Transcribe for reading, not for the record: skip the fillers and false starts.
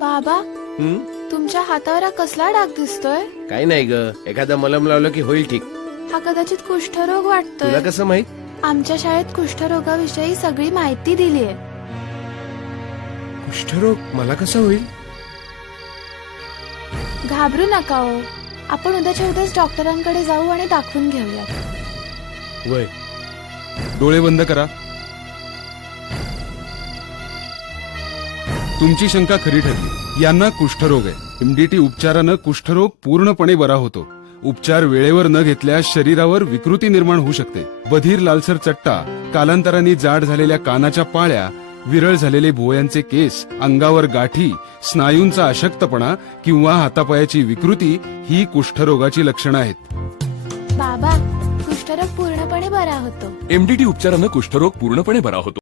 बाबा, तुमच्या हातावर हा कसला डाग दिसतोय? काही नाही ग, एखादा मलम लावलं की होईल ठीक. हा कदाचित कुष्ठरोग वाटतोय. तुला कसं माहित? आमच्या शाळेत कुष्ठरोगाविषयी सगळी माहिती दिली आहे. कुष्ठरोग मला कसं होईल? घाबरू नका हो, आपण उद्याच्या उद्याच डॉक्टरांकडे जाऊ आणि दाखवून घेऊया. वय डोळे बंद करा. तुमची शंका खरी ठरली. यांना कुष्ठरोग आहे. एमडीटी उपचारानं कुष्ठरोग पूर्णपणे बरा होतो. उपचार वेळेवर न घेतल्यास शरीरावर विकृती निर्माण होऊ शकते. बधीर लालसर चट्टा, कालांतराने जाड झालेल्या कानाच्या पाळ्या, विरळ झालेले भुवयांचे केस, अंगावर गाठी, स्नायूंचा अशक्तपणा किंवा हातापायाची विकृती ही कुष्ठरोगाची लक्षणं आहेत. बाबा, कुष्ठरोग पूर्णपणे बरा होतो. एमडीटी उपचारानं कुष्ठरोग पूर्णपणे बरा होतो.